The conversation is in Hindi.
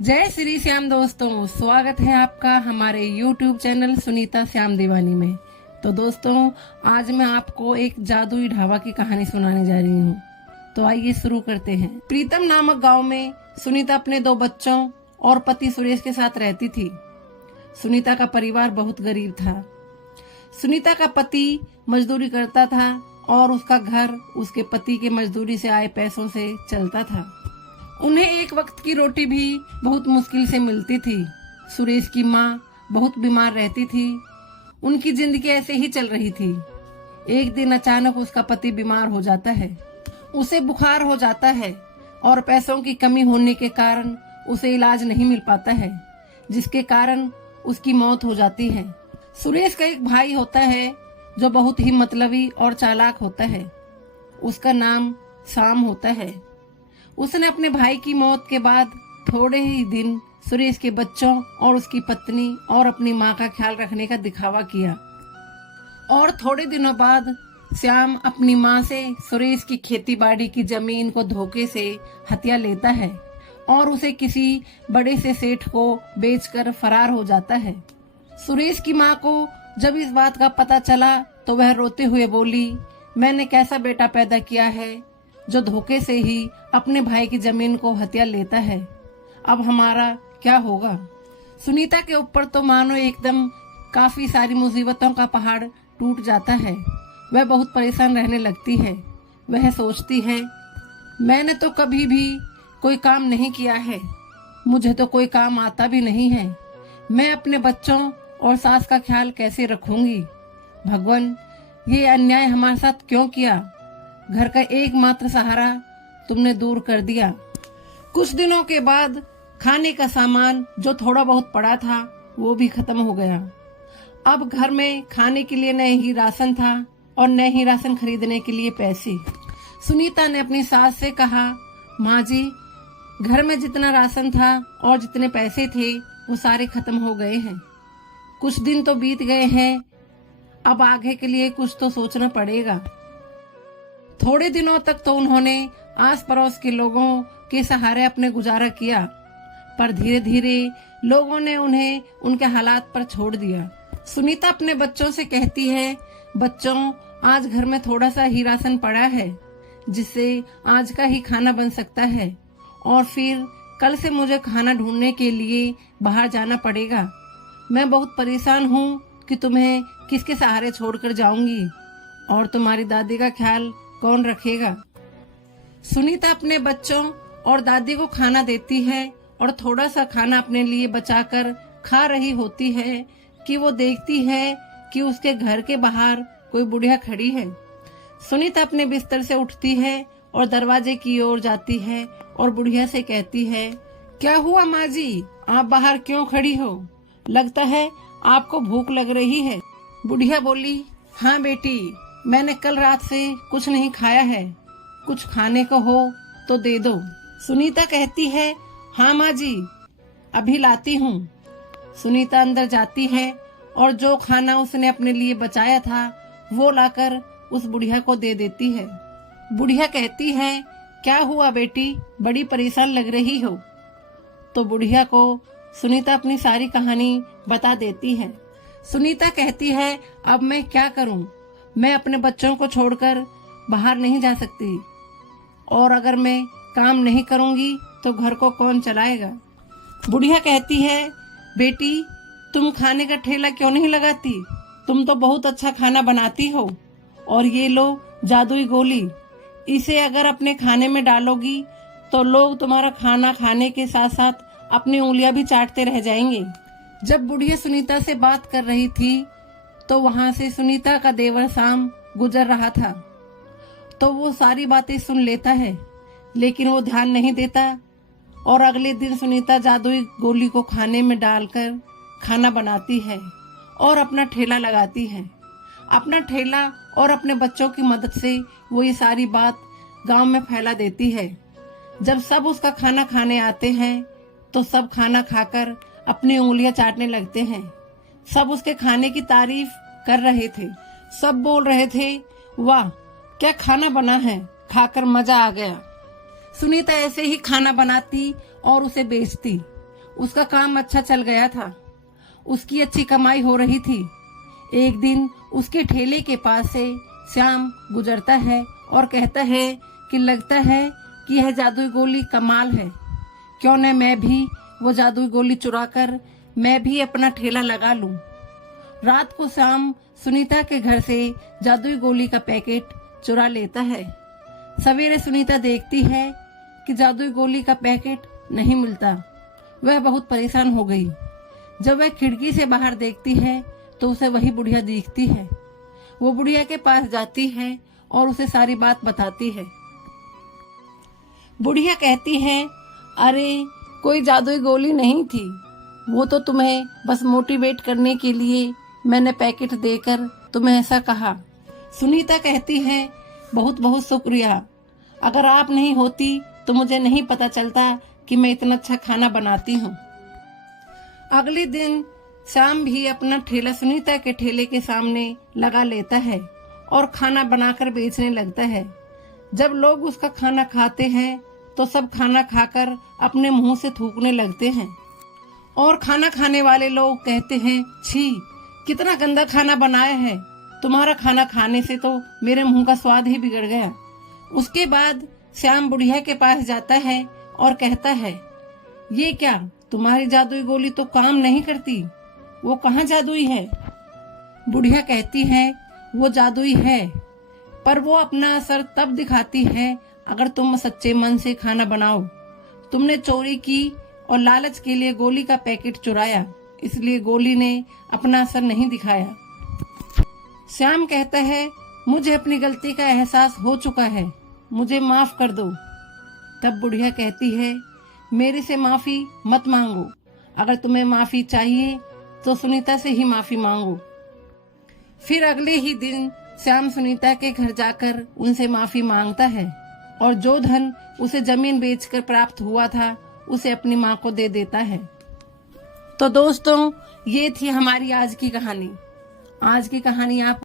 जय श्री श्याम दोस्तों, स्वागत है आपका हमारे YouTube चैनल सुनीता श्याम दीवानी में। तो दोस्तों, आज मैं आपको एक जादुई ढाबा की कहानी सुनाने जा रही हूँ। तो आइए शुरू करते हैं। प्रीतम नामक गांव में सुनीता अपने 2 बच्चों और पति सुरेश के साथ रहती थी। सुनीता का परिवार बहुत गरीब था। सुनीता का पति मजदूरी करता था और उसका घर उसके पति के मजदूरी से आए पैसों से चलता था। उन्हें एक वक्त की रोटी भी बहुत मुश्किल से मिलती थी। सुरेश की माँ बहुत बीमार रहती थी। उनकी जिंदगी ऐसे ही चल रही थी। एक दिन अचानक उसका पति बीमार हो जाता है। उसे बुखार हो जाता है और पैसों की कमी होने के कारण उसे इलाज नहीं मिल पाता है, जिसके कारण उसकी मौत हो जाती है। सुरेश का एक भाई होता है जो बहुत ही मतलबी और चालाक होता है। उसका नाम शाम होता है। उसने अपने भाई की मौत के बाद थोड़े ही दिन सुरेश के बच्चों और उसकी पत्नी और अपनी माँ का ख्याल रखने का दिखावा किया। और थोड़े दिनों बाद श्याम अपनी माँ से सुरेश की खेतीबाड़ी की जमीन को धोखे से हथिया लेता है और उसे किसी बड़े से सेठ को बेचकर फरार हो जाता है। सुरेश की माँ को जब इस बात का पता चला तो वह रोते हुए बोली, मैंने कैसा बेटा पैदा किया है जो धोखे से ही अपने भाई की जमीन को हथिया लेता है। अब हमारा क्या होगा। सुनीता के ऊपर तो मानो एकदम काफी सारी मुसीबतों का पहाड़ टूट जाता है। वह बहुत परेशान रहने लगती है। वह सोचती है, मैंने तो कभी भी कोई काम नहीं किया है, मुझे तो कोई काम आता भी नहीं है। मैं अपने बच्चों और सास का ख्याल कैसे रखूंगी। भगवान, ये अन्याय हमारे साथ क्यों किया। घर का एकमात्र सहारा तुमने दूर कर दिया। कुछ दिनों के बाद खाने का सामान जो थोड़ा बहुत पड़ा था वो भी खत्म हो गया। अब घर में खाने के लिए न ही राशन था और न ही राशन खरीदने के लिए पैसे। सुनीता ने अपनी सास से कहा, माँ जी, घर में जितना राशन था और जितने पैसे थे वो सारे खत्म हो गए हैं। कुछ दिन तो बीत गए हैं, अब आगे के लिए कुछ तो सोचना पड़ेगा। थोड़े दिनों तक तो उन्होंने आस पड़ोस के लोगों के सहारे अपने गुजारा किया, पर धीरे धीरे लोगों ने उन्हें उनके हालात पर छोड़ दिया। सुनीता अपने बच्चों से कहती है, बच्चों, आज घर में थोड़ा सा ही राशन पड़ा है जिससे आज का ही खाना बन सकता है और फिर कल से मुझे खाना ढूंढने के लिए बाहर जाना पड़ेगा। मैं बहुत परेशान हूँ कि तुम्हें किसके सहारे छोड़कर जाऊंगी और तुम्हारी दादी का ख्याल कौन रखेगा। सुनीता अपने बच्चों और दादी को खाना देती है और थोड़ा सा खाना अपने लिए बचाकर खा रही होती है कि वो देखती है कि उसके घर के बाहर कोई बुढ़िया खड़ी है। सुनीता अपने बिस्तर से उठती है और दरवाजे की ओर जाती है और बुढ़िया से कहती है, क्या हुआ माँ जी, आप बाहर क्यों खड़ी हो? लगता है आपको भूख लग रही है। बुढ़िया बोली, हाँ बेटी, मैंने कल रात से कुछ नहीं खाया है, कुछ खाने को हो तो दे दो। सुनीता कहती है, हाँ माँ जी, अभी लाती हूँ। सुनीता अंदर जाती है और जो खाना उसने अपने लिए बचाया था वो लाकर उस बुढ़िया को दे देती है। बुढ़िया कहती है, क्या हुआ बेटी, बड़ी परेशान लग रही हो। तो बुढ़िया को सुनीता अपनी सारी कहानी बता देती है। सुनीता कहती है, अब मैं क्या करूं, मैं अपने बच्चों को छोड़कर बाहर नहीं जा सकती और अगर मैं काम नहीं करूंगी तो घर को कौन चलाएगा। बुढ़िया कहती है, बेटी, तुम खाने का ठेला क्यों नहीं लगाती, तुम तो बहुत अच्छा खाना बनाती हो। और ये लो जादुई गोली, इसे अगर अपने खाने में डालोगी तो लोग तुम्हारा खाना खाने के साथ साथ अपनी उंगलियां भी चाटते रह जाएंगे। जब बुढ़िया सुनीता से बात कर रही थी तो वहां से सुनीता का देवर शाम गुजर रहा था। तो वो सारी बातें सुन लेता है, लेकिन वो ध्यान नहीं देता और अगले दिन सुनीता जादुई गोली को खाने में डालकर खाना बनाती है और अपना ठेला लगाती है। अपना ठेला और अपने बच्चों की मदद से वो ये सारी बात गांव में फैला देती है। जब सब उसका खाना खाने आते हैं तो सब खाना खाकर अपनी उंगलियां चाटने लगते हैं। सब उसके खाने की तारीफ कर रहे थे। सब बोल रहे थे, वाह क्या खाना बना है, खाकर मजा आ गया। सुनीता ऐसे ही खाना बनाती और उसे बेचती। उसका काम अच्छा चल गया था, उसकी अच्छी कमाई हो रही थी। एक दिन उसके ठेले के पास से श्याम गुजरता है और कहता है कि लगता है कि यह जादुई गोली कमाल है, क्यों न मैं भी वो जादुई गोली चुराकर मैं भी अपना ठेला लगा लूं। रात को श्याम सुनीता के घर से जादुई गोली का पैकेट चुरा लेता है। सवेरे सुनीता देखती है कि जादुई गोली का पैकेट नहीं मिलता। वह बहुत परेशान हो गई। जब वह खिड़की से बाहर देखती है तो उसे वही बुढ़िया दिखती है। वो बुढ़िया के पास जाती है और उसे सारी बात बताती है। बुढ़िया कहती है, अरे कोई जादुई गोली नहीं थी, वो तो तुम्हें बस मोटिवेट करने के लिए मैंने पैकेट देकर तुम्हें ऐसा कहा। सुनीता कहती है, बहुत बहुत शुक्रिया, अगर आप नहीं होती तो मुझे नहीं पता चलता कि मैं इतना अच्छा खाना बनाती हूँ। अगले दिन श्याम भी अपना ठेला सुनीता के ठेले के सामने लगा लेता है और खाना बनाकर बेचने लगता है। जब लोग उसका खाना खाते हैं तो सब खाना खाकर अपने मुंह से थूकने लगते हैं और खाना खाने वाले लोग कहते हैं, छी कितना गंदा खाना बनाया है, तुम्हारा खाना खाने से तो मेरे मुंह का स्वाद ही बिगड़ गया। उसके बाद श्याम बुढ़िया के पास जाता है और कहता है, ये क्या, तुम्हारी जादुई गोली तो काम नहीं करती, वो कहाँ जादुई है? बुढ़िया कहती है, वो जादुई है, पर वो अपना असर तब दिखाती है अगर तुम सच्चे मन से खाना बनाओ। तुमने चोरी की और लालच के लिए गोली का पैकेट चुराया, इसलिए गोली ने अपना असर नहीं दिखाया। श्याम कहता है, मुझे अपनी गलती का एहसास हो चुका है, मुझे माफ कर दो। तब बुढ़िया कहती है, मेरे से माफी मत मांगो, अगर तुम्हें माफी चाहिए तो सुनीता से ही माफी मांगो। फिर अगले ही दिन श्याम सुनीता के घर जाकर उनसे माफी मांगता है और जो धन उसे जमीन बेचकर प्राप्त हुआ था उसे अपनी माँ को दे देता है। तो दोस्तों, ये थी हमारी आज की कहानी। आज की कहानी आप